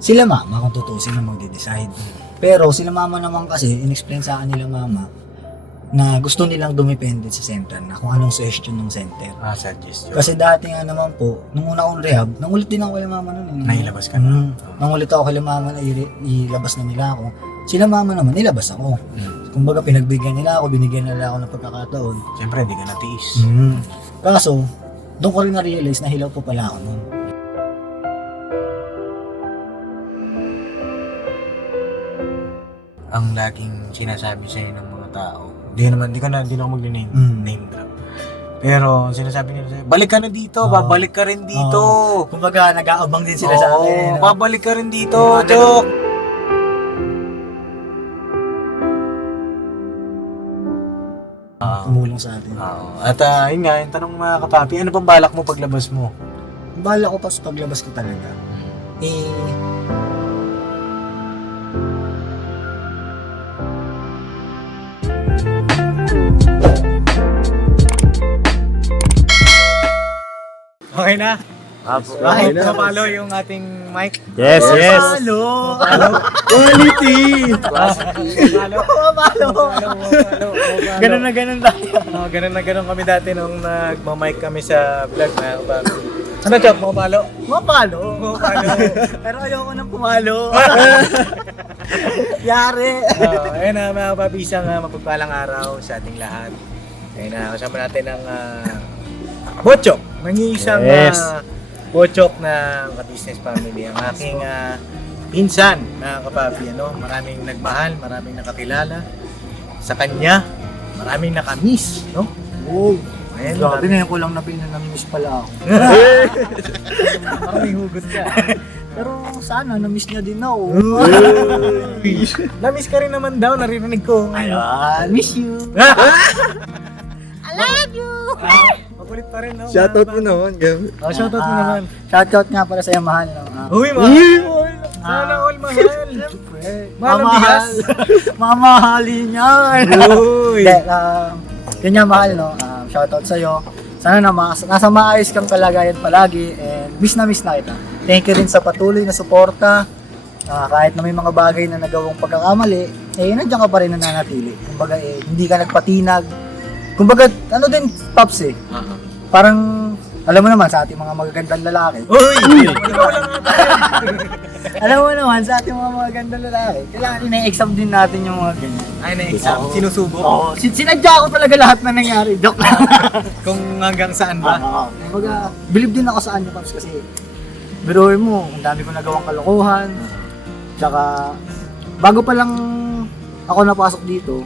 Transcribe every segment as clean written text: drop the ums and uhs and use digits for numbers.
Sila mama kung tutusin na magde-decide. Pero sila mama naman kasi, in-explain sa akin nila mama, na gusto nilang dumepende sa center na kung anong suggestion ng center. Suggestion. Kasi dati nga naman po, nung una kong rehab, nangulit din ako kay mama nun. Nahilabas ka na? Nangulit ako kay mama na ilabas na nila ako. Sila mama naman, nilabas ako. Kumbaga pinagbigyan nila ako, binigyan nila ako ng pagkakataon. Siyempre, hindi ka natiis. Kaso, doon ko rin na-realize na hilaw po pala ako nun. Ang laging sinasabi sa'yo ng mga tao, hindi na ako mag-name name drop. Pero sinasabi nila sa'yo, balik ka na dito, babalik ka rin dito. Kumbaga, nag-aabang din sila sa akin. No? Babalik ka rin dito, Chok. Tumulong sa atin. At yun nga, yung tanong mga kapapi, ano pang balak mo paglabas mo? Bala ko pa sa paglabas ko talaga. Okay na? Okay na. Napalo yung ating mic. Yes. Halo! Quality! Ganun na ganun tayo. Ganun na ganun kami dati nung nagmamic kami sa vlog na kapapi. Ano, Chok? Mapalo? Mapalo. Pero ayoko nang pumalo. Yari. Ayun na mga kapapi, isang mapagpalang araw sa ating lahat. Ayun na, kasama natin ang Bochok. Nang-iisang Bochok na ka-business family. Ang aking pinsan na kapapi. Maraming nagmahal, maraming nakakilala sa kanya. Maraming nakamiss, no? Oh. Ayun, Grabe, ngayon ko lang na-miss pala ako. May hugot ka. Pero sana, na-miss niya din ako. Na-miss ka rin naman daw, naririnig ko. Ayan, miss you. I love you! Makulit pa rin, no? Shoutout mo naman, Gab. Shoutout mo naman. Shoutout nga para sa'yo, mahal. No? Uy, mahal! Sana all mahal! Mahal ang bigas! Mamahalin niyan! Uy! Hindi, yun nga mahal, no? Shoutout sa'yo. Sana na nasa maayos kang kalagayan palagi and miss na kita. Thank you rin sa patuloy na suporta. Kahit na may mga bagay na nagawang pagkakamali, nandiyan ka pa rin nananatili. Kumbaga, hindi ka nagpatinag. Kumbaga, ano din, Pops parang, alam mo naman sa ating mga magagandang lalaki. Uy! Alam mo naman sa ating mga magagandang lalaki, kailangan ina-exam din natin yung mga ganyan. Ay, na-exam. Sinusubok? Oo, sinadya ko talaga lahat na nangyari. Joke lang. Kung hanggang saan ba? Kumbaga, believe din ako sa kanya, Pops, kasi biruin mo, ang dami ko nagawang kalokohan. Tsaka, bago pa lang ako napasok dito,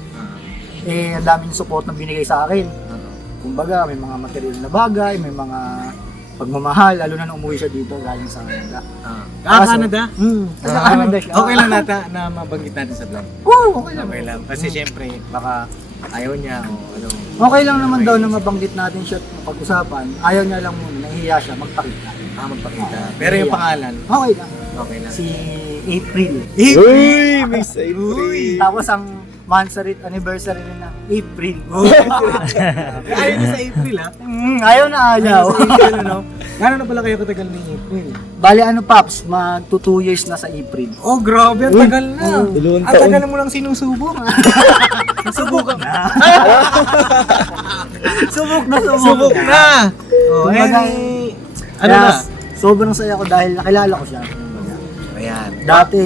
ang dami yung support na binigay sa akin. Kumbaga, may mga material na bagay, may mga pagmamahal, lalo na nung umuwi siya dito galing sa Canada. Canada? Sa Canada siya. Okay lang na mabanggit natin sa vlog. Oo, okay lang. Okay lang. Kasi syempre, baka ayaw niya o ano. Okay lang naman daw na mabanggit natin siya at pag-usapan. Ayaw niya lang muna, nahihiya siya magpakita. Magpakita. Pero yung pangalan, Okay lang. okay lang. Si April. Uy! May sa April. Tapos ang anniversary niya ng April. Ayaw niya sa April, ha? Ayaw na ayaw. Sa April, ano? Gano'n na pala kayo katagal ni April? Bali Pops, magto 2 years na sa April. Oh, grabe, ang tagal na. Dalawang Ang taon. tagal mo lang sinusubok. Susubukan na. Subok Subok na. Oh, Kumbaga, ano na? Sobrang saya ko dahil nakilala ko siya. Kumbaga. Ayan. Dati,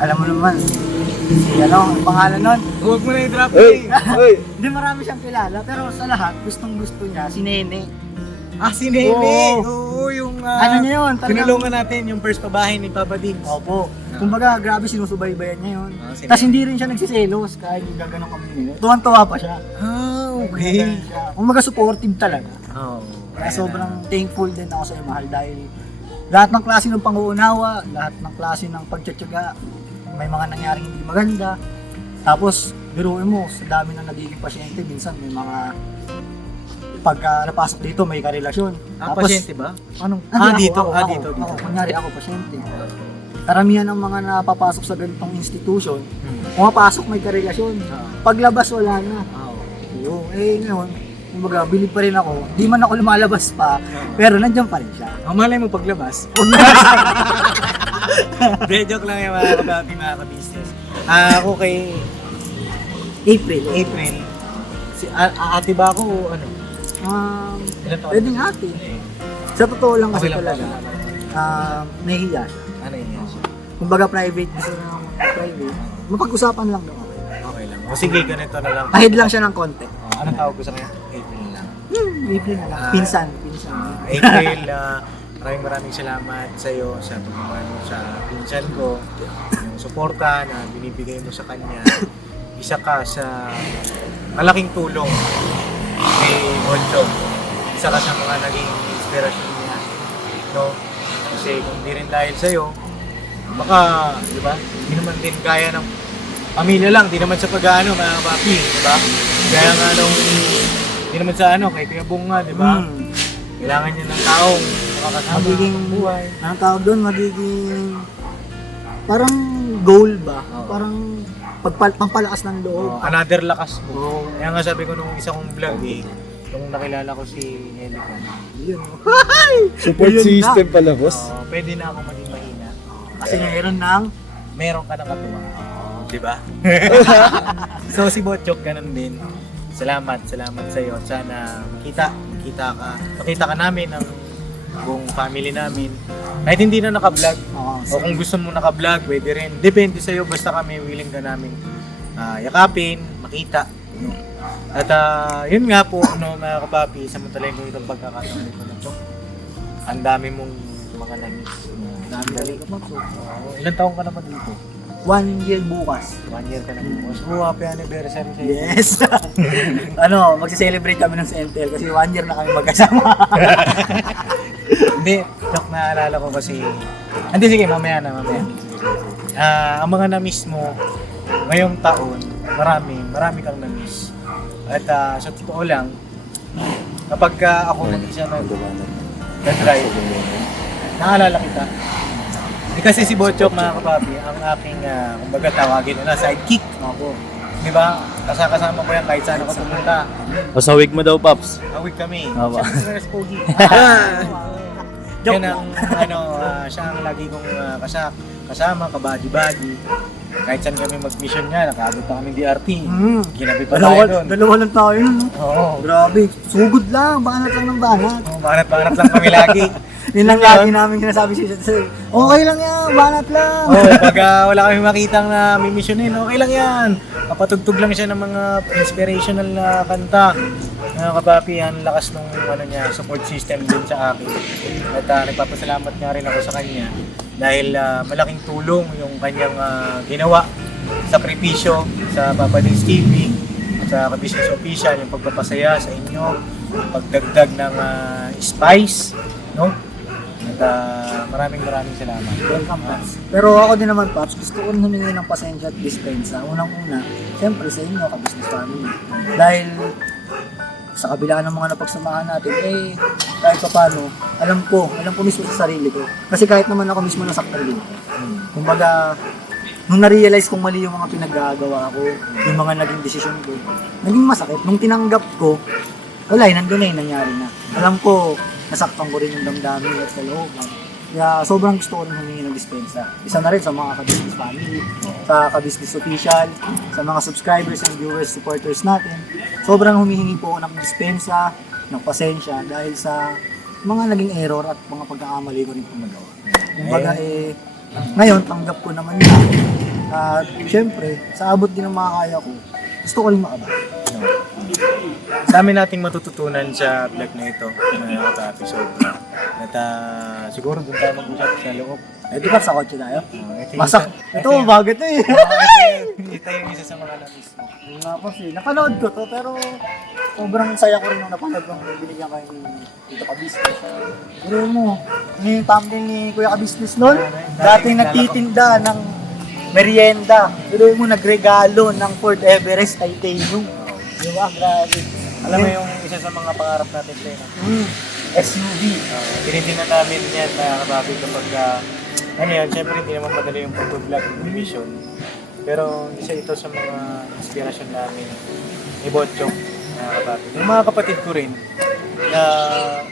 alam mo naman, ang pangalan nun. Huwag mo na i-drop Uy! Uy! Hindi marami siyang kilala, pero sa lahat, gustong gusto niya, si Nene. Si Nene. Oo, yung Ano niya yun? tinulungan natin yung first pabahay ni Papa Diggs. Opo. Kumbaga, grabe sinusubaybayan niya yun. Si Tapos Nene. hindi rin siya nagsiselos kahit yung gaganon kami nila. Tuwan-tuwa pa siya. Okay. Kumbaga, supportive talaga. Oh. Kaya sobrang thankful din ako sa iyo, mahal, dahil lahat ng klase ng pang-uunawa, lahat ng klase ng pagtsatsaga, may mga nangyaring hindi maganda. Tapos, biruin mo, sa dami ng nagiging pasyente, minsan may mga pagka napasok dito, may karelasyon. Tapos, Pasyente ba? Anong? Dito. Ako, Dito. Ako, kunyari ako, pasyente. Karamihan ng mga napapasok sa ganitong institution, pumapasok may karelasyon. Paglabas, wala na. Ngayon, kumbaga, bilib pa rin ako. Di man ako lumalabas pa, pero nandiyan pa rin siya. Ang malay mo paglabas. Hindi, joke lang yung mga kababi, mga ka-business. Ako kay April. April. Si ate ba ako o ano? Ilan taon? Pwedeng ate. Sa totoo lang kasi Okay lang talaga, nahihiya siya. Ano yun? Kumbaga private, gusto na private. Mapag-usapan lang daw. Okay lang. O sige, ganito na lang. Ahid lang siya ng konti. Anong tawag ko sa kanya? April lang. April na lang. Ah. Pinsan. April, maraming salamat sa iyo sa pagmamano sa pinsan ko. Yung suporta na binibigay mo sa kanya. Isa ka sa malaking tulong kay Bonjo. Isa ka sa mga naging inspirasyon niya. No? Kasi kung di rin dahil sa iyo, baka, di ba? Hindi naman din kaya ng pamilya lang, di naman sa pag-ano, mga papi, di ba? Kaya nga nung, di naman sa ano, kay Kuya Bong nga, di ba? Kailangan niya ng taong makakasama Magiging ang buhay. Anong tawag doon? Magiging parang goal ba? Oo. Parang pampalakas ng loob. Another lakas mo. Oo. Kaya nga sabi ko nung isa kong vlog eh, nung nakilala ko si Helica, Yun. Support Ayun system pala, boss. pwede na ako maging mahina. Kasi mayroon ng Meron ka ng katuwang. Di ba? So si Botchok ganun din. Salamat sa iyo. Sana makita ka namin ang buong family namin. Kahit hindi na naka-vlog, o kung gusto mo naka-vlog, pwede rin. Depende sa iyo, basta kami willing ka namin yakapin, makita. No? At yun nga po, no, mga kapapi, samantalayin ko itong pagkakataon nito na to. Ang dami mong mga nangis. dali. Ilan taong ka naman dito? 1 year bukas. 1 year ka na po. So, happy anniversary sa iyo. Yes. Magsi-celebrate kami ng Sentel kasi 1 year na kami magkasama. Hindi, joke, naalala ko kasi. Hindi, sige, mamaya na. Ang mga na-miss mo ngayong taon, marami kang na-miss. At sa totoo lang, kapag ako mag-isa nag-drive, naalala kita. Kasi si Botchok, mga kapapi, ang aking, kumbaga tawagin nila, sidekick. Opo. Di ba? Kasama ko yan kahit saan ako pumunta. Pasawig mo daw, Paps. Awig kami. Aba. Siya si Pogi. Joke Yan ang, siya ang lagi kong kasama, kabady-bady. Kahit saan kami mag-mission niya, nakaabot pa kami DRT. Ginabi pa tayo doon. Dalawa lang tayo nun. No? Oo. Grabe. Sugod lang. Banat lang ng banat. Banat-banat lang kami lagi. Yun lang lagi namin sinasabi siya sa'yo. Okay lang yan. Banat lang. Pag wala kami makitang na may missionin, okay lang yan. Kapatugtog lang siya ng mga inspirational na kanta. Kapapi, ang lakas ng support system din sa akin. At nagpapasalamat nga rin ako sa kanya dahil malaking tulong yung kanyang ginawa, sakripisyo sa Papa Dins TV, sa Ka-Business Official, yung pagpapasaya sa inyo, pagdagdag ng spice, no? At maraming salamat. Welcome, Paps. Pero ako din naman, Paps, gusto ko rin humingi ng pasensya at dispensa. Unang-una, siyempre sa inyo, ka-business family. Dahil sa kabila ng mga napagsamahan natin, kahit pa paano, alam ko mismo sa sarili ko. Kasi kahit naman ako mismo nasaktan din. Kumbaga, nung na-realize kong mali yung mga pinaggagawa ko, yung mga naging desisyon ko, naging masakit. Nung tinanggap ko, wala, nandun na nangyari na. Alam ko, nasaktan ko rin yung damdamin at sa looban. Kaya sobrang gusto ko rin humingi ng dispensa. Isa na rin sa mga ka-business family, sa ka-business official, sa mga subscribers and viewers, supporters natin. Sobrang humihingi po ako ng dispensa, ng pasensya dahil sa mga naging error at mga pagkakamali ko rin po nagawa. Kumbaga ngayon tanggap ko naman yan. At syempre, sa abot din ng makakaya ko, gusto ko rin maabot. Sa amin nating matututunan sa vlog na ito, mga ka-episode. At siguro doon tayo mag-usap sa loob. Di ba sa kotse tayo? Ito Masak. Ito, bago ito eh. Ito yung isa sa mga na-miss mo. Nga po siya. Napanood ko to, pero sobrang saya ko rin nung napanood kong binigyan kayo ni Tito Ka-Business. Pero mo, ano yung thumbnail ni Kuya Ka-Business nun? Dating nagtitinda ng merienda. Pero mo, nagregalo ng Fort Everest Titanium. Di ba? Grabe. Alam mo yung isa sa mga pangarap natin tayo. SUV. Tinitingnan namin yan na kababi kapag siyempre hindi naman madali yung pag-vlog ng mission. Pero isa ito sa mga inspirasyon namin ni Botchok mga kapapi. Yung mga kapatid ko rin, na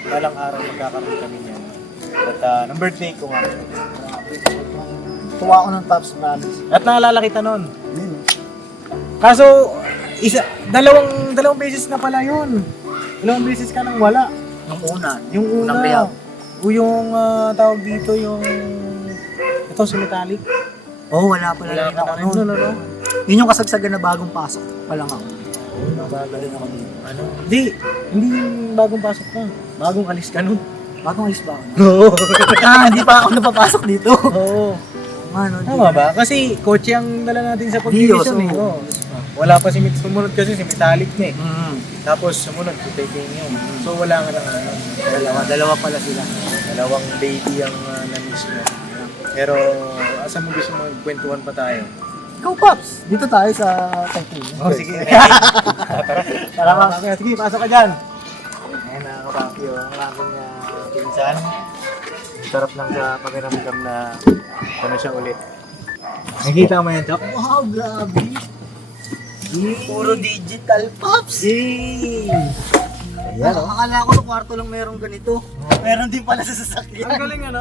balang araw magkakaroon kami niyan. At ng birthday ko nga. Tuwa ako ng Pops, promise. At naalala kita nun. Kaso, dalawang beses na pala yun. Dalawang beses ka nang wala. Yung una. Yung Unang una, rehab. yung tawag dito, yung ito, si Metallic. Wala pala Wala rin ka ako na rin nun. nun, ano? Yun yung kasagsagan na bagong pasok pa lang ako. Nabagaling ako dito. Ano? Hindi yung bagong pasok ka. Bagong alis ka nun. Bagong alis ba ako? Oo. Hindi pa ako napapasok dito. Oo. Ano, Tama ba? Kasi kotse ang dala natin sa Dios, pag-division eh. oo. Oo. Wala pa sumunod kasi si Metallic na eh. Mm. Tapos sumunod si Titanium. So wala ka na ano. Dalawa pala sila. Dalawang baby ang na-miss mo. Pero asa mo gusto magkwentuhan pa tayo? Ikaw, Pops. Dito tayo sa Titanium. Oh, sige. Tara, Pops. Sige, pasok ka dyan. Ayan na, kapapi oh. Ang aking pinsan. Sarap lang sa pakiramdam na ano siya ulit. Nakikita mo yan, Chok? Wow, grabe. Puro digital, Pops. Ayan, oh. Akala ko sa kwarto lang meron ganito. Meron din pala sa Ang sasakyan. galing ano,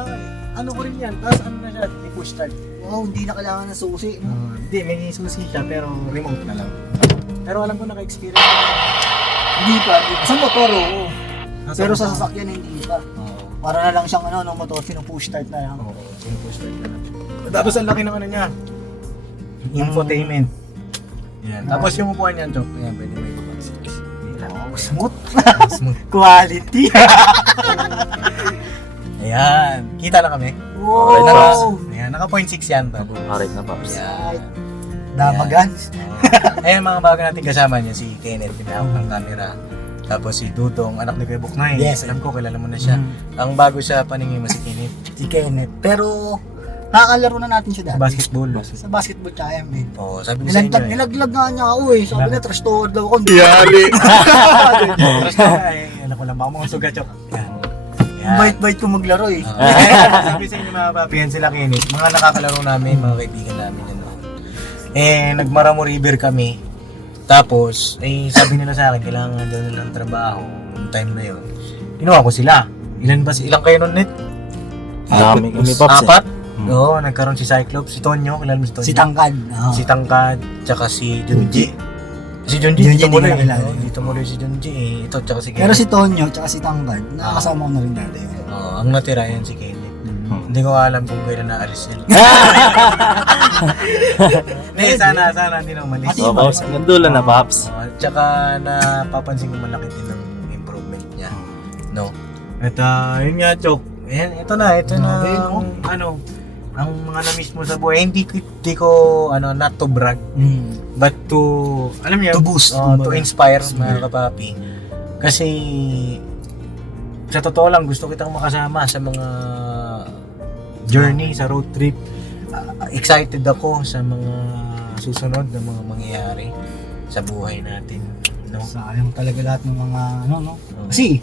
ano ko rin yan. Tapos ano na siya, may push start. Wow, hindi na kailangan ng susi. Hindi, may susi siya pero remote na lang. Pero alam ko naka-experience. Hindi pa. Sa motor, oo. Nasa Pero motor. sa sasakyan, hindi pa. Oo. Para na lang siyang no, motor, push start na lang. Oo, push start na lang. Tapos ang laki ng ano niya. Infotainment. Yan. Tapos yung upuan niyan, Chok. Ayan, pwede may ibang series. Wow, smooth. Smooth. Quality. Ayan. Kita na kami. Wow. Ayan, naka 0.6 yan. Tol. Alright na, Pops. Ayan. Damagan. Ayan mga bago natin kasama niya, si Kenneth, pinahawak ng camera. Tapos si Dudong, anak ni Kuya Buknay. Yes. Alam ko, kilala mo na siya. Ang bago sa paningin mo si Kenneth. Si Kenneth. Pero, nakakalaro na natin siya Sa dati. basketball. Sa basketball tsaka MB. Oo, sabi ko sa inyo eh. Nilaglag nga niya ako eh. Sabi niya, trash talk daw ako. Yari! Trust ko na eh. Alam ko lang, baka mga sugat, Chok. Yan. Yan. Bait-bait ko maglaro eh. Sabi sa inyo mga papi, yan sila Kenneth. Mga nakakalaro namin, mga kaibigan namin. Ano. Nagmaramo River kami. Tapos, sabi nila sa akin, kailangan daw nila ng trabaho noong time na yun. Ginawa ko sila. Ilang kayo nun, Net? Dami kami, Pops. Apat? Oo, nagkaroon si Cyclops, si Tonyo, kilala mo si Tonyo? Si Tangkad. Oo. Si Tangkad, tsaka si Junji. Si Junji, Junji, dito hindi mo ko lang. nakilala. Dito mo lang si Junji eh. Ito, tsaka si Pero Kenneth. si Tonyo tsaka si Tangkad, nakakasama ko na rin dati. Oo, ang natira yan si Kenneth. Hindi ko alam kung kailan naalis sila. Hindi, sana hindi na umalis. Oh, Pops. Nandulan na, Pops. Tsaka napapansin ko malaki din ng improvement niya. No? At yun nga, Chok. Ito na Grabe, ang, ang mga na-miss mo sa buhay. Hindi ko, not to brag, but to, alam niyo, To boost, to kumbaga. inspire mga kapapi. Kasi, sa totoo lang, gusto kitang makasama sa mga journey, sa road trip. Excited ako sa mga susunod na mga mangyayari sa buhay natin. No? Sayang talaga lahat ng mga no. Kasi,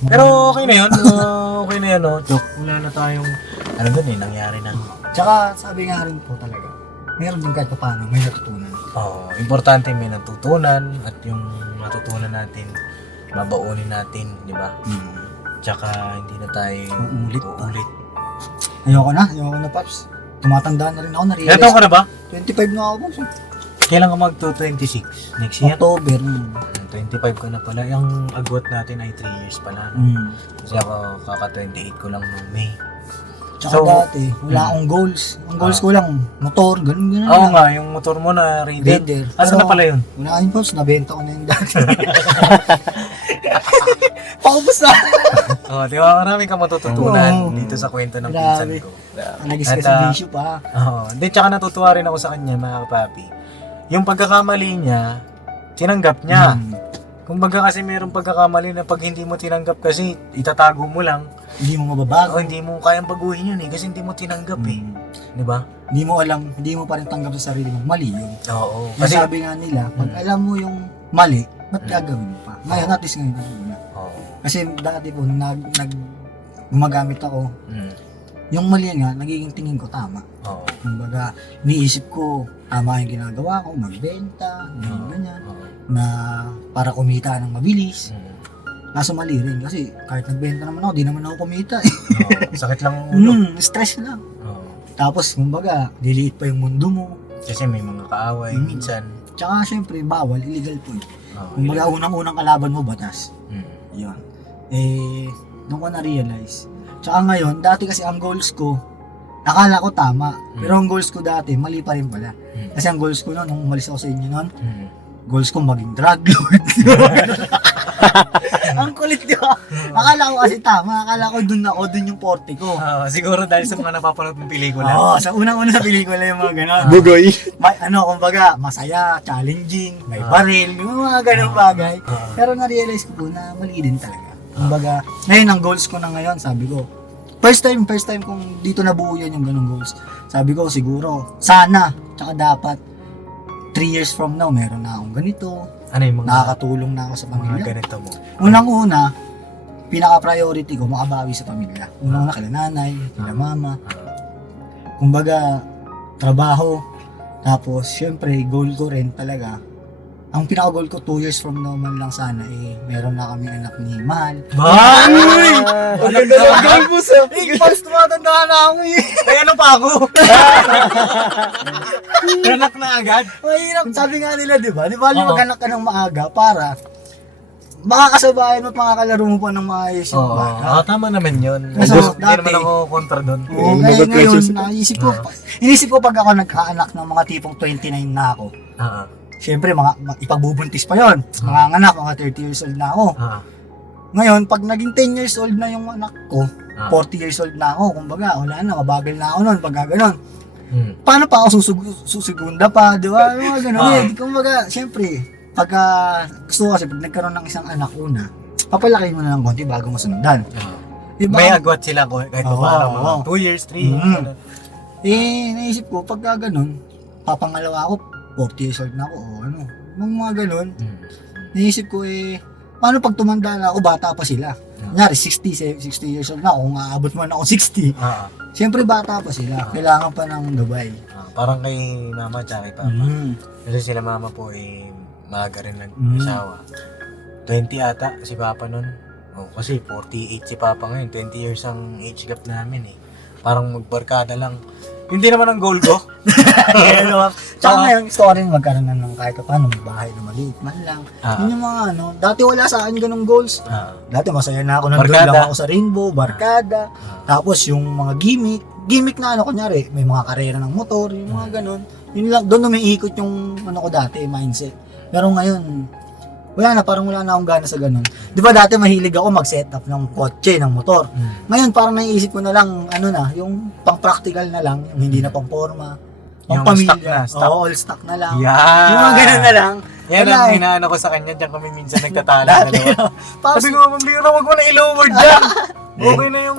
Pero okay na yun. Okay na yun, no? Chok, wala na tayong, nangyari na. tsaka sabi nga rin po talaga, meron din kahit paano, may natutunan. Importante may natutunan at yung natutunan natin, mabaunin natin, di ba? Tsaka hindi na tayo uulit. Ayoko na, Paps. Tumatanda na rin ako, Ilan na-realize. taon ka na ba? 25 na ako, Paps. Kailan ka mag-26? Next year? October. 25 ka na pala. Yung agwat natin ay 3 years pala. No? Kasi ako kaka-28 ko lang noong May. Tsaka So, dati, wala akong goals. Ang goals ko lang, motor, ganun Oo lang. nga, yung motor mo na Raider. Raider. Asan na Pero- pala yun? Wala kayong Paps, nabenta ko na yung dati. Paubos na. Di ba? Marami ka matututunan Oo. dito sa kwento ng Grabe. pinsan ko. Nagis At, kasi bisyo pa. Hindi, tsaka natutuwa rin ako sa kanya, mga kapapi. Yung pagkakamali niya, tinanggap niya. Kumbaga kasi mayroong pagkakamali na pag hindi mo tinanggap kasi itatago mo lang. Hindi mo mababago. O hindi mo kayang baguhin yun eh kasi hindi mo tinanggap eh. Di ba? Hindi mo alam, hindi mo pa rin tanggap sa sarili mo. Mali yun. Oo. Kasi Kasi, sabi nga nila, pag alam mo yung mali, ba't gagawin mo pa? Ngayon, at least ngayon, gagawin mo na. Oo. Kasi dati po, nung gumagamit ako, yung mali nga, nagiging tingin ko tama. Oo. Kumbaga, iniisip ko, tama yung ginagawa ko, magbenta, ganyan, Oo. na para kumita ng mabilis. Mm. Kaso mali rin kasi kahit nagbenta naman ako, di naman ako kumita eh. Oo. Sakit lang ang ulo. Stress lang. Oo. Tapos, kumbaga, liliit pa yung mundo mo. Kasi may mga kaaway minsan. Tsaka, syempre, bawal, illegal po. Oo. Kumbaga, unang-unang kalaban mo, batas. Mm. Yun. Doon ko na-realize. Tsaka ngayon, dati kasi ang goals ko, akala ko tama. Pero ang goals ko dati, mali pa rin pala. Kasi ang goals ko noon, nung umalis ako sa inyo noon, Mm. goals ko maging drug lord. Ang kulit, di ba? Akala ko kasi tama. Akala ko dun yung 40 ko. Siguro dahil sa mga napapanood ng pelikula. Oo, sa unang-una sa pelikula yung mga gano'n. Bugoy. May, kumbaga, masaya, challenging, may baril, yung mga ganong bagay. Pero na-realize ko po na mali din talaga. Kumbaga, ngayon ang goals ko na ngayon, sabi ko, first time kung dito nabuo yan yung ganong goals. Sabi ko, siguro, sana, tsaka dapat, 3 years from now, meron na akong ganito, Ano yung mga, nakakatulong na ako sa mga pamilya. ganito mo? Unang-una, pinaka-priority ko, makabawi sa pamilya. Unang-una, kila nanay, kila mama. Kumbaga, trabaho. Tapos, syempre, goal ko rin talaga. Ang pinaka-goal ko, 2 years from now man lang sana, meron na kami anak ni Mahal. Ay! Ang ganda ng goal mo sa... First, tumatanda na ako Ay, ano pa ako? Anak na agad? Mahirap. Sabi nga nila, di ba? Di ba, Oo. mag-anak ka ng maaga para makakasabayan mo at makakalaro mo pa ng maayos yung Oo. bata. Tama naman yun. Kasi Hindi dati- naman ako kontra doon. Oo, ngayon, inisip ko pag ako nagkaanak ng mga tipong 29 na ako, syempre, ipagbubuntis pa yon. Mga anak, mga 30 years old na ako. Ngayon, pag naging 10 years old na yung anak ko, 40 years old na ako, kumbaga, wala na, mabagal na ako nun, pag gano'n. Paano pa ako susugunda pa, di ba? Yung mga gano'n. Kumbaga, syempre, pagka gusto ko kasi, pag nagkaroon ng isang anak una, papalakihin mo na ng konti bago masundan. Diba? May agwat sila kahit Oo, paano, oo. mga 2 years, 3 years. Mm. ganun. Naisip ko, pagka gano'n, papangalawa ako, 40 years old na ako, o ano, mga gano'n. Naisip ko paano pag tumanda na ako, bata pa sila. Kunyari, 60 years old na ako, kung aabot man ako 60, siyempre bata pa sila, kailangan pa ng gabay. Parang kay mama tsaka kay papa. Kasi sila mama po maaga rin nag-asawa. 20 ata si papa nun. Kasi 48 si papa ngayon, 20 years ang age gap namin Parang magbarkada lang. Hindi naman ang goal ko. Tsaka ngayon, gusto ko rin magkaroon na ng kahit paano, may bahay na maliit man lang. Yun yung mga dati wala sa akin ganung goals. Dati masaya na ako, nandun Barkada. lang ako sa Rainbow, barkada. Tapos yung mga gimmick na kunyari, may mga karera ng motor, yung mga ganun. Yun lang, doon umiikot yung ko dati, mindset. Pero ngayon, wala na, parang wala na akong gana sa ganun. Di ba dati mahilig ako mag-setup ng kotse, ng motor. Ngayon parang naiisip ko na lang, yung pang-practical na lang, yung hindi na pang-forma, Yung pang-pamilya. stock na, stock. Oo, all stock na lang. Yan. Yung mga ganun na lang. Yan Wala ang eh. inaano ko sa kanya. Diyan kami minsan nagtatala. Dati, dalawa. Tapos, Sabi ko, mambira, wag mo na i-lower dyan. Okay na yung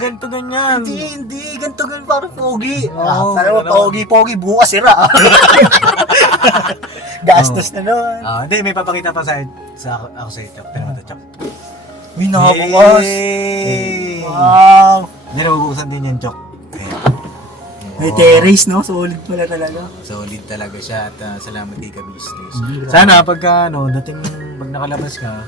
ganito ganyan. hindi, ganito parang pogi. Oo, Sabi mo, ganun. pogi, bukas sira. Gastos na nun. Hindi, may papakita pa ako sa ito. Pero ito, Chok. Uy, nakabukas. Yay! Wow. Hindi na mabukusan din yan, Chok. May terrace, no? Solid pala talaga. Solid talaga siya at salamat kay ka-business. Sana pagka dating pag nakalabas ka,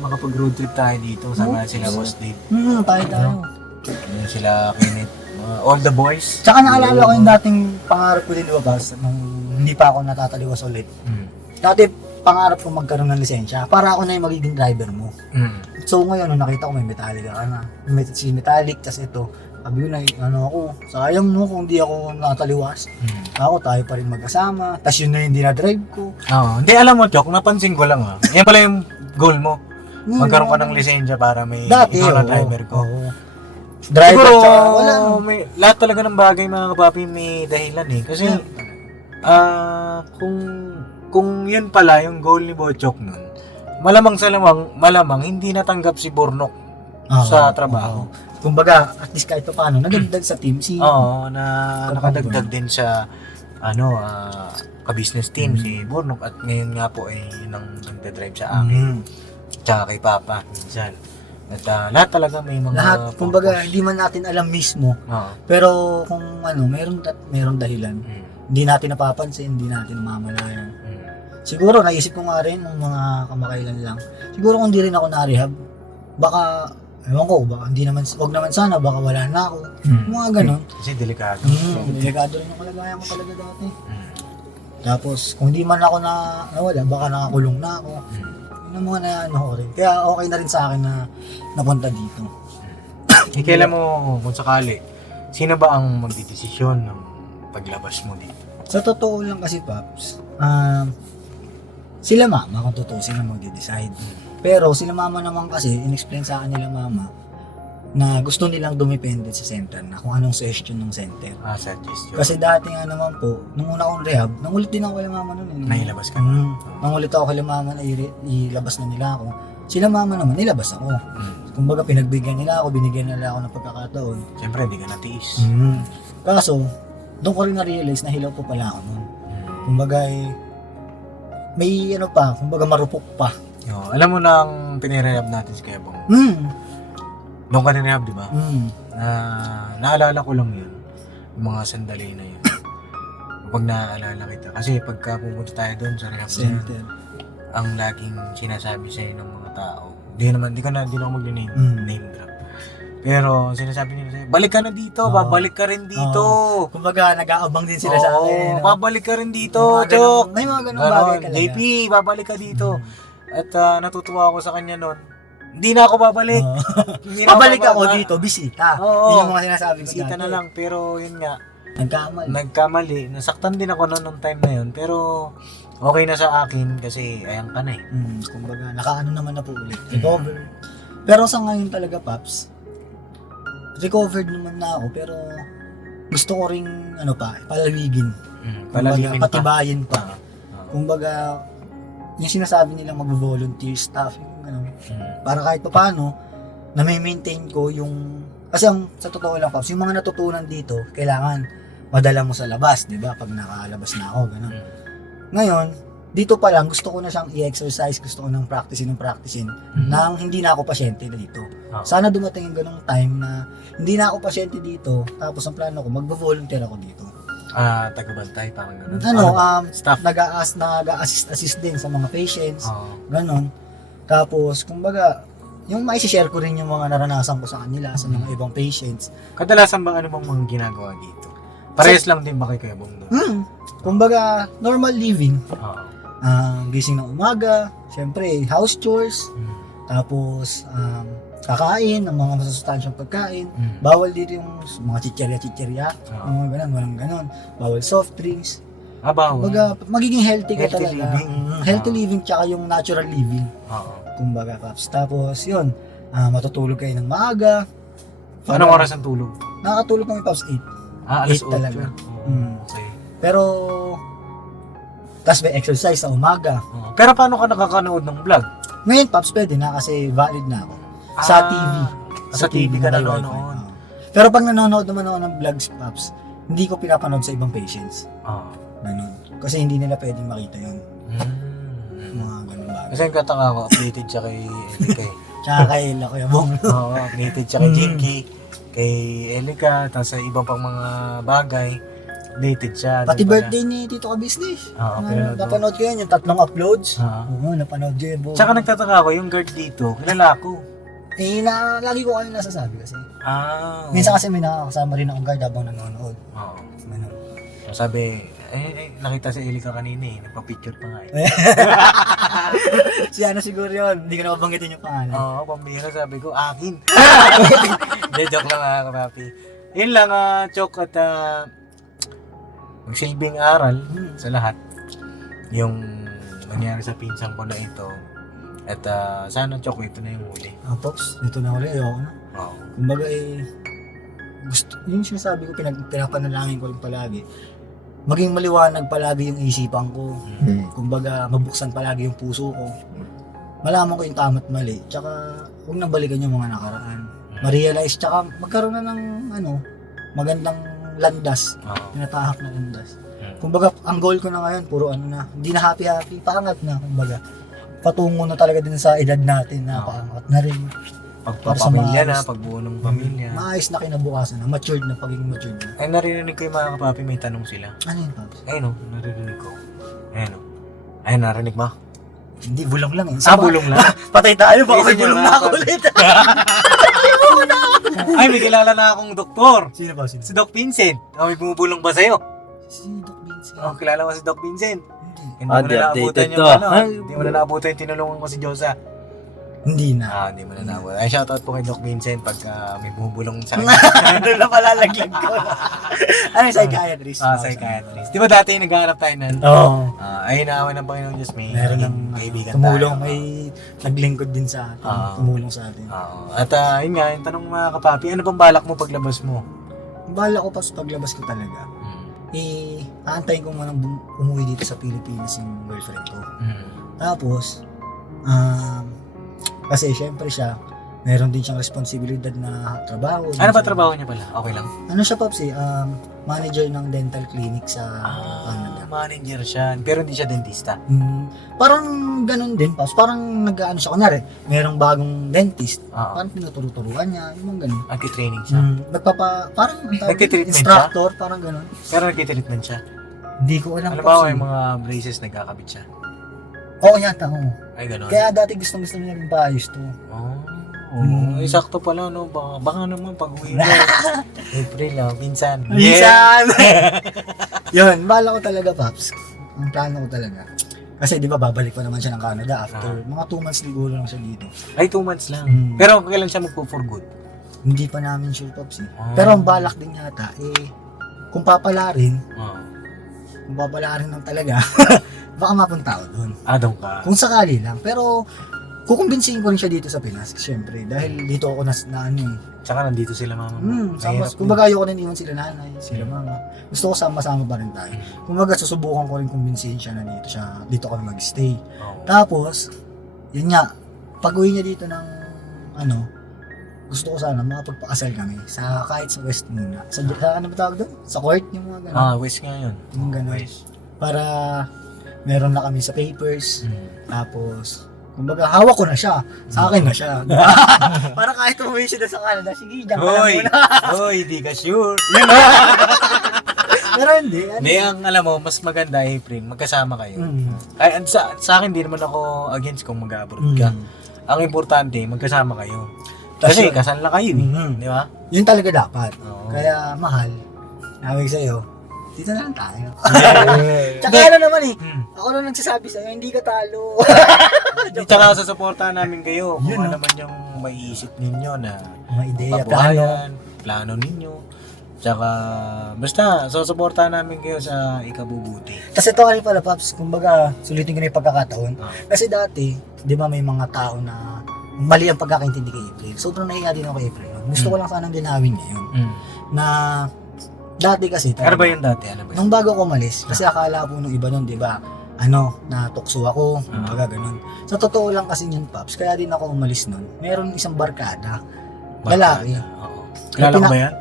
makapag-road trip tayo dito. Sama sila Boss Dave. Tayo. Yun sila Kenneth. All the boys. Tsaka naalala ko yung dating pangarap ko din lumabas nung hindi pa ako natataliwas ulit. Dati pangarap ko magkaroon ng lisensya para ako na yung magiging driver mo. So ngayon nung nakita ko may Metallica ka na. May si Metallic, tas ito. Sabi ko na ako, sayang no kung hindi ako nataliwas. Ako tayo pa rin magkasama. Tas yun na yung dinadrive ko. Hindi alam mo, Chok, napansin ko lang Yan pala yung goal mo. Magkaroon ka ng lisensya para may Dati, ikaw na oo. driver ko. Oo. Driver, Siguro, tsaka wala no. lahat talaga ng bagay mga kapapi may dahilan Kasi, kung yun pala yung goal ni Bochok nun, malamang hindi natanggap si Bornok sa trabaho. Kumbaga, at least kahit paano, nadagdag sa team si... Oo, nakadagdag din sa ka-business team si Bornok at ngayon nga po yun ang nagdadrive sa akin. Tsaka kay Papa minsan. At lahat talaga may mga Lahat, kumbaga, purpose. hindi man natin alam mismo. Oo. Pero kung ano, mayroong dahilan. Mm. Hindi natin napapansin, hindi natin mamalayan. Mm. Siguro, naisip ko nga rin ng mga kamakailan lang. Siguro kung di rin ako na-rehab, baka, ewan ko, baka hindi naman, wag naman sana, baka wala na ako. Mga ganun. Kasi delikado. Delikado rin yung kalagayan ko talaga dati. Mm. Tapos, kung di man ako nawala, baka nakakulong na ako. Mm. Yun ang mga na-ano ko rin. Kaya okay na rin sa akin na napunta dito. Kailan mo, kung sakali, sino ba ang magdidesisyon ng paglabas mo dito? Sa totoo lang kasi, Paps, sila mama, kung totoo, sila magde-decide. Pero sila mama naman kasi, in-explain sa akin nila mama, na gusto nilang dumepende sa center na kung anong suggestion ng center. Suggestion. Kasi dati nga naman po, nung una kong rehab, nangulit din ako kay mama nun. Nailabas ka na. Nangulit ako kay mama na ilabas na nila ako. Sila mama naman, nilabas ako. Kumbaga pinagbigyan nila ako, binigyan nila ako ng pagkakataon. Siyempre, hindi ka natiis. Kaso, doon ko rin na-realize na hilaw po pala ako nun. Kumbaga may ano pa, kumbaga marupok pa. Alam mo na ang pinirehab natin si Kuya Bong. Doon ka nirehab, di ba? Naalala ko lang yun. Yung mga sandali na yun. Pag naaalala kita. Kasi pagka pumunta tayo doon sa rehab Center. ang laging sinasabi sa'yo ng mga tao. Di na ako mag-name drop. Pero sinasabi nila sa'yo, balik ka na dito, babalik ka rin dito. Kumbaga nag-aabang din sila sa akin. Babalik ka rin dito, Chok. May mga ganun bagay talaga. JP, babalik ka dito. At natutuwa ako sa kanya noon. Hindi na ako babalik. Hindi na Babalik ako babalik. dito, bisita. Oo. Yun yung mga sinasabi ko Bisita na lang, pero yun nga, Nagkamali. nasaktan din ako noon nung time na yun, pero okay na sa akin kasi ayang ka na eh. Kumbaga, nakaano naman na po ulit. Recover. Pero sa ngayon talaga, Paps, recovered naman na ako, pero gusto ko ring, palawigin. Palalimin Kumbaga, pa. patibayin pa. Kumbaga, yung sinasabi nilang mag-volunteer staff, yung ganun. Para kahit paano, na may maintain ko yung, kasi sa totoo lang, Paps, yung mga natutunan dito, kailangan madala mo sa labas, di ba? Pag nakalabas na ako, ganun. Ngayon, dito pa lang, gusto ko na siyang i-exercise, gusto ko nang practicein nang hindi na ako pasyente dito. Sana dumating yung ganung time na hindi na ako pasyente dito, tapos ang plano ko, mag-volunteer ako dito. Taga-bantay, parang gano'n. Staff. Nag-assist din sa mga patients, ganon. Tapos, kumbaga, yung maisi-share ko rin yung mga naranasan ko sa kanila, sa mga ibang patients. Kadalasan ba ano bang mga ginagawa dito? Parehas lang din ba kay Kuya Bong doon? Kumbaga, normal living. Gising ng umaga, syempre, house chores, tapos, kakain ng mga masustansyang pagkain. Bawal dito yung mga chicherya, mga ganun, walang ganun. Bawal soft drinks. Bawal. Kumbaga, magiging healthy ka Healthy talaga. living. Healthy living tsaka yung natural living. Kumbaga, Paps. Tapos, yun, matutulog kayo ng maaga. Anong oras ang tulog? Nakakatulog kami, Paps, 8. Alas 8 talaga. 8. Okay. Pero, tas may exercise sa umaga. Pero paano ka nakakanood ng vlog? Ngayon, Paps, pwede na kasi valid na ako. Sa TV. Sa TV ka may nanonood. wifi. Pero pag nanonood naman ako ng vlogs, Paps, hindi ko pinapanood sa ibang patients. Ganun. Kasi hindi nila pwedeng makita yun. Mga ganun bagay. Kasi ang katanga ko, updated siya kay Elika eh. Tsaka kay Kuya Bong. Updated siya kay Jinky, kay Elika, tapos sa ibang pang mga bagay, updated siya. Pati Di ba birthday ni Tito Ka Business. pinanood mo. Napanood ko yun, yung 3 uploads. na? Oo, napanood ko yun. Tsaka nagtataka ako, yung guard dito, kilala ko. Lagi ko kayo nasasabi kasi. Okay. Minsan kasi may nakakasama rin akong guard habang nanonood. Oo. Ganun. Sabi, nakita si Elika kanina eh, nagpa-picture pa nga eh. Si ano siguro yun, hindi ko na mabanggitin yung pangalan. Oo, pambira sabi ko, akin. Hindi, joke lang mga kapapi. Yun lang, Chok, at magsilbing aral sa lahat. Yung nangyari sa pinsang ko na ito. At sana, Chok, ito na yung huli. Pops, dito na ulit, ayoko na. Oo. Kumbaga gusto, yung sinasabi ko, pinapanalangin ko rin palagi. Maging maliwanag palagi yung isipan ko. Kumbaga, mabuksan palagi yung puso ko. Malaman ko yung tama't mali. Tsaka, huwag nang balikan yung mga nakaraan. Ma-realize, tsaka magkaroon na ng, magandang landas. Tinatahak na landas. Kumbaga, ang goal ko na ngayon, puro hindi na happy-happy, paangat na, kumbaga. Patungo na talaga din sa edad natin na paangat na rin. Pagpapamilya na, maayos. pagbuo ng pamilya. Maayos na kinabukasan na, matured na, pagiging matured na. Ay, naririnig ko yung mga kapapi, may tanong sila. Ano yun, Pops? Ayun o, naririnig ko. Ayun o. Ayun, narinig mo? Hindi, bulong lang eh. Bulong lang. Patay tayo, baka may Isip niyo bulong na, na ako Pops. ulit. Ay, may kilala na akong doktor. Sino ba? Sino? Si Doc Vincent. Oh, may bumubulong ba sa'yo? Si Doc Vincent. Oh, kilala mo si Doc Vincent? Hindi. Hindi Ah, mo di na naabutan updated yung to. ano. Hindi mo na naabutan yung tinulungan ko si Josa. Hindi na. Hindi mo na naabutan. Ay, shoutout po kay Doc Vincent pag may bumubulong sa akin. Doon na palalaglag ko. Ano yung psychiatrist? Psychiatrist. Di ba dati naghahanap tayo nun? Oo. Ay, naawan ng Panginoon Diyos. May Meron naging ng kaibigan tumulong, tayo. may naglingkod din sa atin. Oo. Tumulong sa atin. Oo. At yun nga, yung tanong mga kapapi, ano pang balak mo paglabas mo? Bala ko pa sa paglabas ko talaga. Aantayin ko munang umuwi dito sa Pilipinas yung girlfriend ko. Tapos, kasi syempre siya, meron din siyang responsibilidad na trabaho. Ano ba trabaho niya pala? Okay lang? Ano siya, Pops manager ng dental clinic sa Canada. Manager siya. Pero hindi siya dentista. Parang ganun din, Pops. Parang nag-ano siya. Kunyari, merong bagong dentist. Oo. Parang tinuturo-turuan niya. Yung mga ganun. Nagtitraining siya. Parang ang tawag, Nagtitreatment instructor, parang ganun. Pero nagtitreatment siya. Hindi ko alam. Ano ba Pops, yung mga braces nagkakabit siya? Oo, yata. Oo. Ay, gano'n. Kaya dati gusto niya rin paayos to. Ay, sakto pala, no? Baka naman pag-uwi mo. April, minsan. Minsan! Yun, bala ko talaga, Paps. Ang plano ko talaga. Kasi di ba babalik pa naman siya ng Canada after mga 2 months siguro lang siya dito. Ay, 2 months lang. Mm. Pero kailan siya magpo-for good? Hindi pa namin sure, Pops. Pero ang balak din yata, kung papalarin ng talaga, baka mapunta ako doon. Doon ka. Kung sakali lang. Pero, kukumbinsihin ko rin siya dito sa Pinas, syempre. Dahil dito ako na ano eh. Tsaka nandito sila mama mo. Kumbaga ayoko na iwan sila nanay, sila mama. Gusto ko sama-sama pa rin tayo. Kumbaga susubukan ko rin kumbinsihin siya na dito ako na mag-stay. Tapos, yun nga, pag uwi niya dito ng gusto ko sana makapagpakasal kami sa kahit sa West muna. Sa ano ba tawag doon? Sa court, yung mga gano'n. West nga yun. Yung gano'n. West. Para meron na kami sa papers. Tapos, kumbaga hawak ko na siya. Sa akin na siya. Para kahit umuwi siya sa Canada, sige, dyan ka lang muna. Hoy, di ka sure. Pero hindi. Hindi, ang alam mo, mas maganda, April, magkasama kayo. Ay, sa akin, di naman ako against kung mag-abroad ka. Ang importante, magkasama kayo. Kasi kasal na kayo, di ba? Yun talaga dapat. Oo. Kaya mahal, nawag sa'yo, dito na lang tayo. Tsaka ano naman ako na nagsasabi sa'yo, hindi ka talo. Tsaka sasuportahan namin kayo kung Yun, ano naman yung maiisip ninyo na Mga ideya, plano. pabuhayan, plano ninyo. Tsaka, basta, susuportahan namin kayo sa ikabubuti. Kasi ito kanil pala, Paps, kumbaga, sulitin ko na yung pagkakataon. Kasi dati, di ba may mga tao na mali ang pagkakaintindi kay April. Sobrang nahiya din ako kay April. Gusto ko lang sanang linawin ngayon. Na, dati kasi, Ano ba yung dati? nung bago ko umalis, kasi akala po nung iba nun, di ba, natukso ako, kumbaga ganun. Sa totoo lang kasi yun, Paps, kaya din ako umalis nun. Meron isang barkada, lalaki. Oo. Kilala ko ba yan?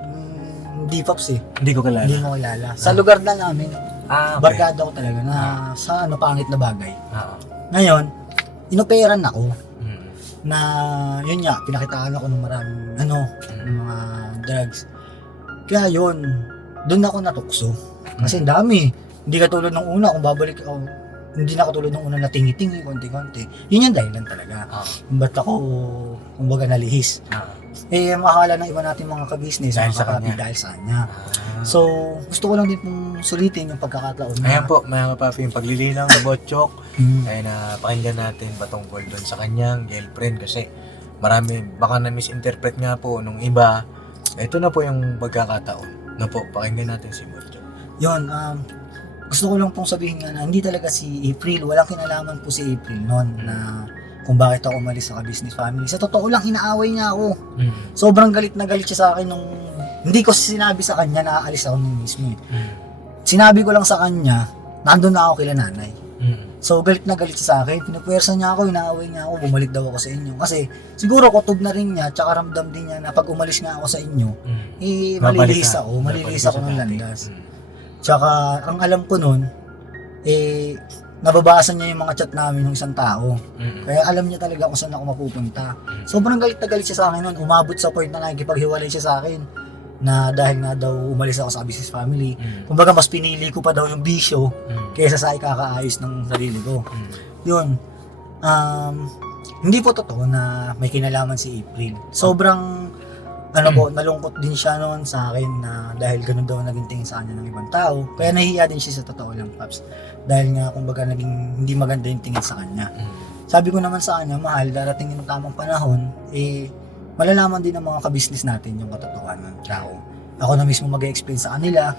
Hindi, Paps Hindi ko kilala. Hindi mo kilala. Sa lugar na namin, Okay. barkada ko talaga na sa pangit na bagay. Oo. Ngayon, inoperan ako Mm. na yun nga, pinakitaan ako ng maraming ng mga drugs. Kaya yun, doon ako natukso. Kasi ang dami. Hindi katulad ng una, kung babalik ako, hindi na katulad ng una na tingi-tingi, konti-konti. Yun yung dahilan talaga. Kung ba't ako, kumbaga nalihis. Makakala ng iba natin mga ka-business, Dahil sa makakapi kanya. dahil sa kanya. So, gusto ko lang din pong sulitin yung pagkakataon na. Ayan po, mga kapapi, yung paglilinaw ng Botchok. Kaya na pakinggan natin patungkol doon sa kanyang girlfriend kasi marami, baka na-misinterpret nga po nung iba. Ito na po yung pagkakataon. Pakinggan natin si Botchok. Yun, gusto ko lang pong sabihin nga na hindi talaga si April, walang kinalaman po si April noon na kung bakit ako umalis sa business family. Sa totoo lang, inaaway niya ako. Sobrang galit na galit siya sa akin nung hindi ko sinabi sa kanya na aalis ako nung mismo. Sinabi ko lang sa kanya, nandun na ako kila nanay. So galit na galit siya sa akin, pinupwersa niya ako, inaaway niya ako, bumalik daw ako sa inyo. Kasi siguro kutob na rin niya, tsaka ramdam din niya na pag umalis nga ako sa inyo, malilihis ako ng landas. Tsaka ang alam ko nun, nababasa niya yung mga chat namin ng isang tao. Mm. Kaya alam niya talaga kung saan ako mapupunta. Sobrang galit na galit siya sa akin nun. Umabot sa point na nakikipaghiwalay siya sa akin. Na dahil nga daw umalis ako sa business family. Kumbaga mas pinili ko pa daw yung bisyo kaysa sa ikakaayos ng sarili ko. Yun. Hindi po totoo na may kinalaman si April. Sobrang nalungkot din siya noon sa akin na dahil ganun daw naging tingin sa kanya ng ibang tao. Kaya nahihiya din siya sa totoo lang, Paps. Dahil nga kumbaga naging hindi maganda yung tingin sa kanya. Sabi ko naman sa kanya, mahal, darating yung tamang panahon, malalaman din ng mga kabisnes natin yung katotohanan ng tao. Ako na mismo mag-explain sa kanila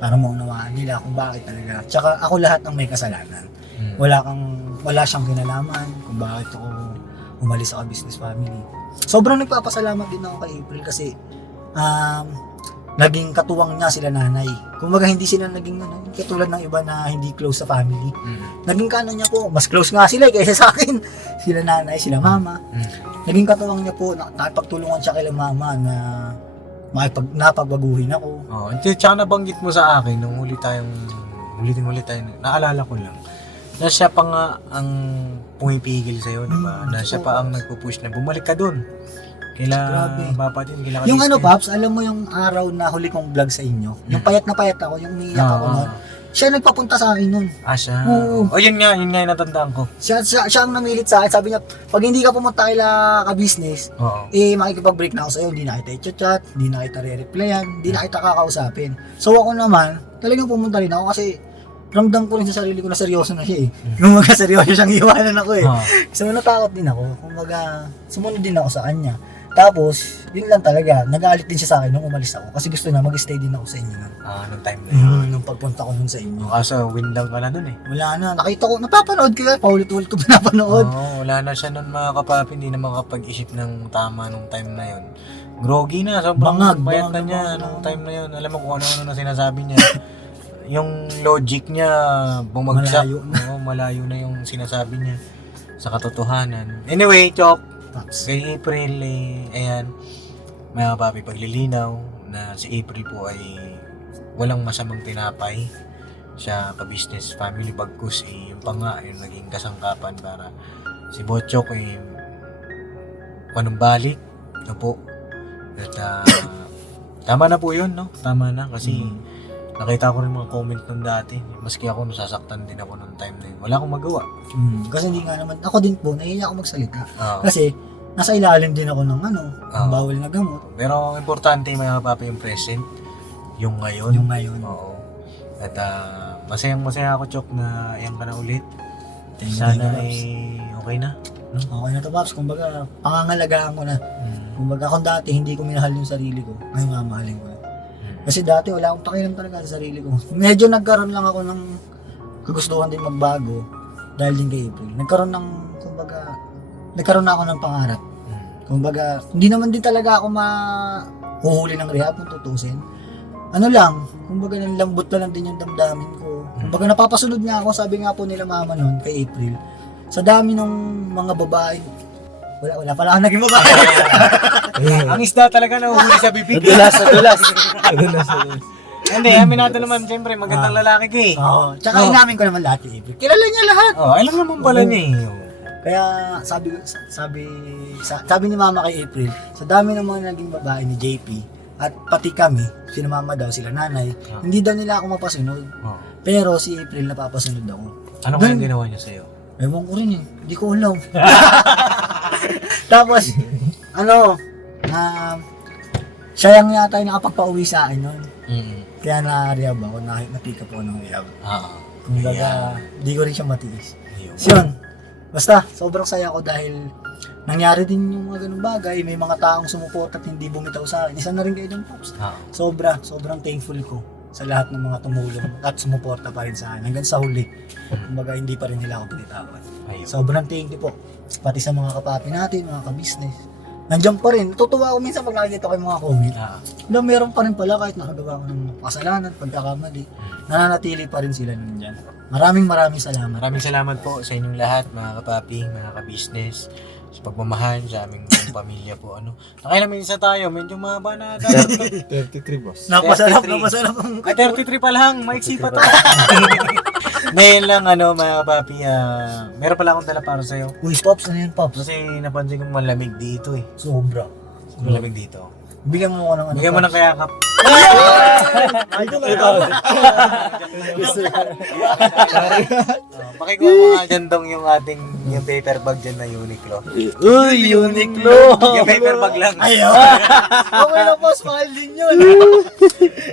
para maunawaan nila kung bakit talaga. Tsaka ako lahat ang may kasalanan. Wala siyang kinalaman kung bakit ako umalis sa business family. Sobrang nagpapasalamat din ako kay April kasi naging katuwang niya sila nanay. Kumbaga hindi sila naging katulad ng iba na hindi close sa family. Naging kano niya po, mas close nga sila kaysa sa akin. Sila nanay, sila mama. Naging katuwang niya po, nakipagtulungan siya kay mama na napagbaguhin ako. Oh, tsaka nabanggit mo sa akin nung huli tayo, naalala ko lang. Na siya pa nga ang pumipigil sa'yo, di ba? Na siya pa ang nagpupush na bumalik ka doon. Grabe. Papa din, kila Yung Paps, alam mo yung araw na huli kong vlog sa inyo, yung payat na payat ako, yung umiiyak ako noon, siya nagpapunta sa akin noon. Siya. Oo. Yun nga yung natandaan ko. Siya ang namilit sa akin, sabi niya, pag hindi ka pumunta kila ka-business, Oo. makikipag-break na ako sa'yo, hindi na kita i-chat, hindi na kita re-replyan, hindi na kita kakausapin. So ako naman, talagang pumunta rin ako kasi ramdam ko rin sa sarili ko na seryoso na siya Nung seryoso siyang iwanan ako So natakot din ako, kumbaga sumunod din ako sa kanya. Tapos, yun lang talaga, nagalit din siya sa akin nung umalis ako kasi gusto na mag-stay din ako sa inyo nun. Nung time na yun. Nung pagpunta ko nun sa inyo. Kaso, win lang ka na dun Wala na, nakita ko, napapanood ko yan, paulit-ulit ko pinapanood. Wala na siya nun mga kapapi, hindi na makapag-isip ng tama nung time na yun. Groggy na, sobrang bayat na niya nung time na yun. Alam mo kung ano-ano na sinasabi niya. Yung logic niya bumagsak. Malayo na yung sinasabi niya sa katotohanan. Anyway, Chok, kay April, ayan, mga papi, paglilinaw na si April po ay walang masamang tinapay sa ka-business family bagkus yung pa nga yung naging kasangkapan para si Botchok ay panumbalik na po at tama na po yun, no? Tama na kasi nakita ko rin mga comment nung dati. Maski ako, nasasaktan din ako nung time na yun. Wala akong magawa. Kasi hindi nga naman, ako din po, nahihiya ako magsalita. Oo. Kasi, nasa ilalim din ako ng bawal na gamot. Pero importante mga papa yung present. Yung ngayon. Yung ngayon. Oo. At masayang-masaya ako, Chok, na ayan ka na ulit. Thank you, Sana Paps. ay okay na. Okay na to, Paps. Kumbaga, pangangalagaan ko na. Kumbaga, kung dati hindi ko minahal yung sarili ko, ngayon mamahalin ko na. Kasi dati wala akong pakialam talaga sa sarili ko. Medyo nagkaroon lang ako ng kagustuhan din magbago dahil din kay April. Nagkaroon na ako ng pangarap. Kumbaga, hindi naman din talaga ako mahuhuli ng rehab kung tutusin. Ano lang, kumbaga nalambot na lang din yung damdamin ko. Kumbaga napapasunod nga ako, sabi nga po nila mama noon kay April. Sa dami ng mga babae, wala pala ako naging babae. Ang isda talaga nahuhuli sa bibig. Dulas. Hindi, amin natin naman, siyempre, magandang lalaki ka Oo. Tsaka inamin ko naman lahat kay April. Kilala niya lahat. Alam naman pala niya Kaya sabi ni mama kay April, sa dami ng mga naging babae ni JP at pati kami, sila mama daw, sila nanay, hindi daw nila ako mapasunod. Pero si April napapasunod ako. Ano kaya ginawa niya sa'yo? Ewan ko rin hindi ko alam. Tapos, siya yung yata yung nakapagpauwi sa akin nun. Kaya na-rehab ako, na-pick up ako ng rehab. Kumbaga, di ko rin siya matiis. So yun, basta, sobrang saya ko dahil nangyari din yung mga ganung bagay. May mga taong sumuport at hindi bumitaw sa akin. Isa na rin kayo dyan, Pops. Sobrang thankful ko sa lahat ng mga tumulong at sumuporta pa rin sa akin. Hanggang sa huli, kumbaga hindi pa rin nila ako pinitawan. Sobrang thank you po. Pati sa mga kapapi natin, mga ka-business. Nandiyan pa rin. Natutuwa ako minsan pag nakikita ko yung mga comment. Meron pa rin pala kahit nakagawa ko ng kasalanan, pagkakamali. Nananatili pa rin sila nandiyan. Maraming salamat. Maraming salamat po sa inyong lahat, mga kapapi, mga ka-business, sa pagmamahal sa aming buong pamilya po. Nakailang minsan tayo, medyo mahaba na. 33 boss. Napasarap. 33 pa lang, maiksi pa to. Ngayon lang, mga papi, meron pala akong dala para sa'yo. Uy, Pops, ano yan, Pops? Kasi napansin kong malamig dito eh. Sobra. Malamig dito. Bigyan mo ako ng ano. Bigyan mo ng kayakap. Idol na ito. Pakikuha mo nga dyan dong yung ating yung paper bag dyan na Uniqlo. Uy, Uniqlo! Yung paper bag lang. Ayaw. Okay na, Pops. Mahal din yun.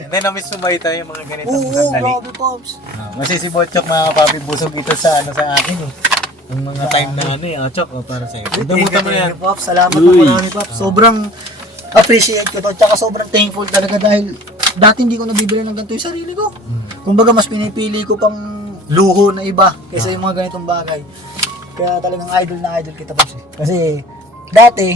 Then, na-miss mo ba ito yung mga ganitong Oo, sandali? grabe, Pops. Kasi si Botchok, mga papi, busog ito sa akin eh. Yung mga time na Chok, para sa'yo. Dumutan mo na yan. Thank you, Pops. Salamat po marami, Pops. Sobrang appreciate ko to. Tsaka sobrang thankful talaga dahil dati hindi ko nabibili ng ganito yung sarili ko. Kumbaga, mas pinipili ko pang luho na iba kaysa yung mga ganitong bagay. Kaya talagang idol na idol kita, Pops. Kasi dati,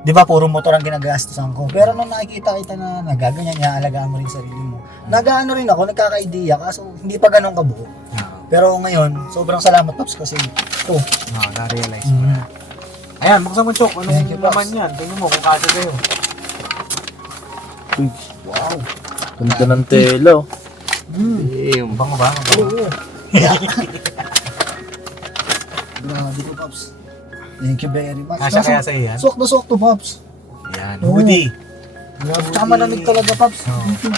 di ba, puro motor ang ginagastosan ko. Pero nung nakikita kita na nagaganyan, iaalagaan mo rin sarili mo. Nagaano rin ako, nagkaka-idea, kaso hindi pa ganun kabuo. Pero ngayon, sobrang salamat, Pops, kasi ito. Na-realize mo. Ayan, buksan mo, Chok. Anong Thank you, Pops. laman yan? Tingnan mo kung kasya sa'yo. Uy, wow. Ganda ng tela. oh. Damn. Bango ba? Oo. Grabe ko, Pops. Thank you very much. Kasya kaya sa'yo yan? Swak na swak to, Pops. Ayan, Oo. hoodie. Tsaka malamig talaga, Pops. Oo. Thank you.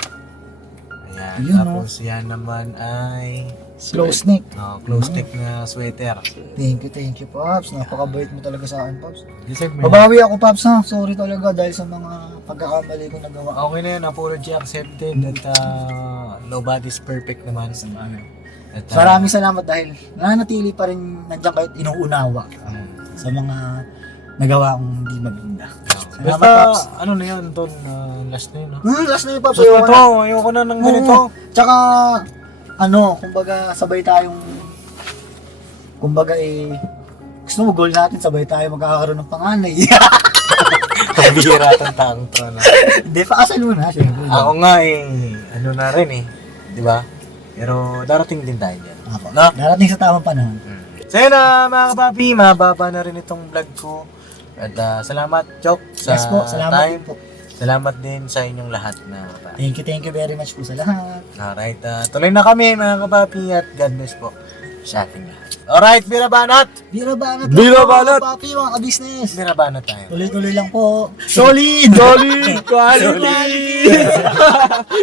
Ayan, Yun, tapos yan naman ay Close neck. close neck na sweater. Thank you, Pops. Napakabait mo talaga sa akin, Pops. Deserve mo yan. Babawi ako, Pops, ha. Sorry talaga dahil sa mga pagkakamali ko nagawa. Okay na yun, apology accepted at nobody's perfect naman. At, Maraming salamat dahil nananatili pa rin nandiyan kahit inuunawa sa mga nagawa kong hindi maganda. Salamat, Basta, Pops. ano na yun, Ton, last na yun, no? Last na yun, Pops. So, Ayoko ito, na. ayoko na ng Oo. ganito. Tsaka, kumbaga sabay tayong, kumbaga gusto mo goal natin, sabay tayo magkakaroon ng panganay. Pabihira itong taong to, no? Hindi, pakasal mo na, syempre. Ako nga ano na rin di ba? Pero darating din tayo dyan. Apo. Darating sa tamang panahon. So yun mga kapapi, mababa na rin itong vlog ko. At salamat, Chok, sa Yes po, salamat time. din po. Salamat din sa inyong lahat na kapapi. Thank you very much po sa lahat. Alright, tuloy na kami mga kapapi at God bless po sa ating lahat. Alright, birabanat! Birabanat! Birabanat! Papi, mga ka-business! Birabanat tayo. Tuloy-tuloy lang po. Solid! Solid! Quality!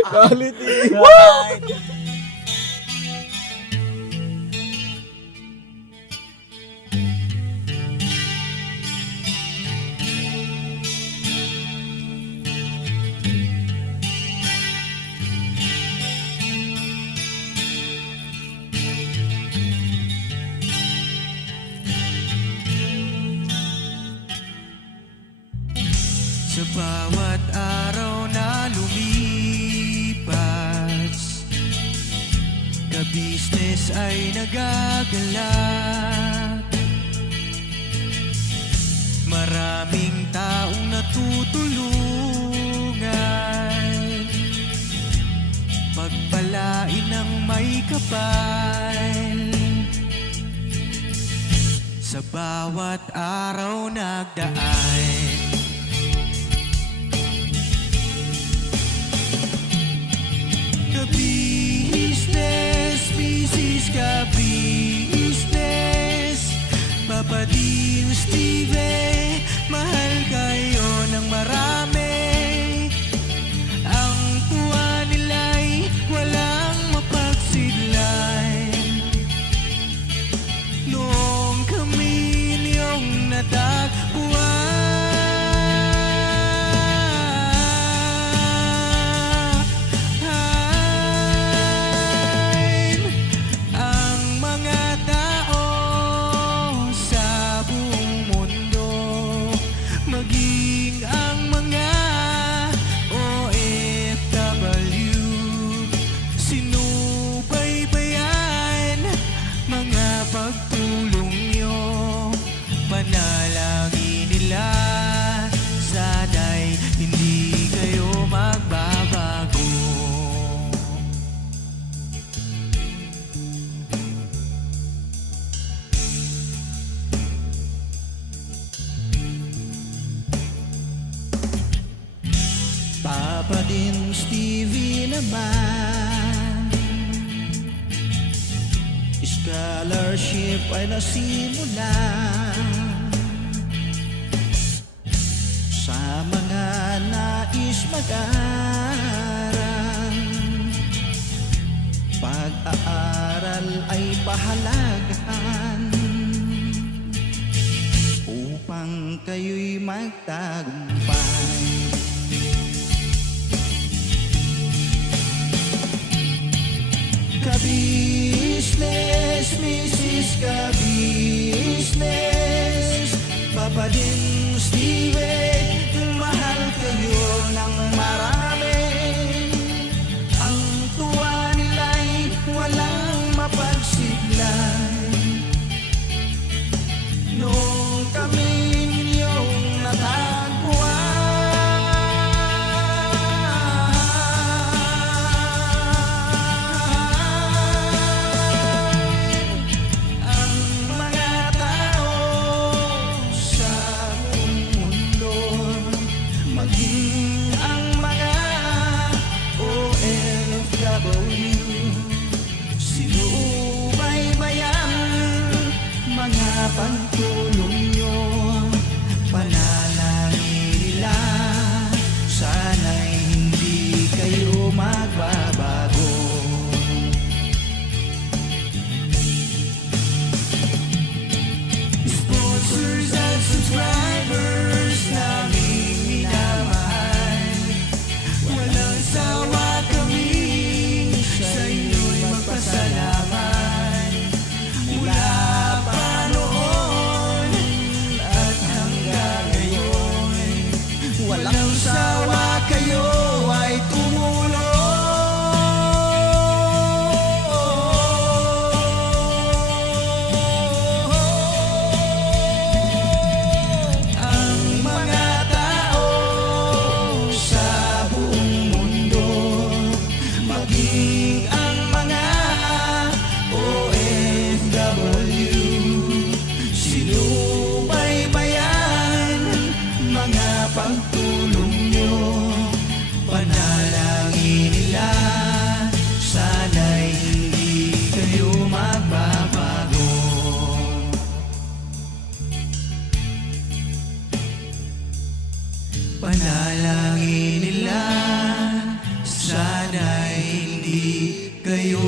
Quality! Alright. Sa bawat araw na lumipas, ka-business ay nagagalak. Maraming taong natutulungan, pagpalain ng may kapal. Sa bawat araw nagdaan, ka-business, business ka-business, Papa Dio, Steve, mahal kayo ng marami. Ang tuwa nila'y walang mapagsidlan. Noong kami niyong natagpuan, ang mga tao sa buong mundo, maging ang mga OFW, sinubaybayan mga pagtulong nyo, panalangin nila, sana'y hindi kayo magbabago. Papa din Stevie naman, scholarship ay nasimula sa mga nais mag-aral. Pag-aaral ay pahalagahan upang kayo'y magtagumpay. Ka-business, Mrs. Ka-business, Papa din Steven, mahal kayo ng marami. Ang tuwa nila'y walang mapagsiglay. Noong kami ninyong natagpuan, ang mga tao sa buong mundo, maging ang mga OFW, sinubaybayan mga pagtulong nyo. Panalangin nila, sana'y hindi kayo magbabago. Sponsors at subscribers naming minamahal, walang sawa kami sa inyo'y magpasalamat. Mula pa noon at hanggang ngayon, walang sawa kayo ay tumulong. Ang mga tao sa buong mundo, maging ang mga OFW, sinubaybayan mga pagtulong nyo. Panalangin nila, sana'y hindi kayo magbabago. Panalangin nila, sana'y hindi kayo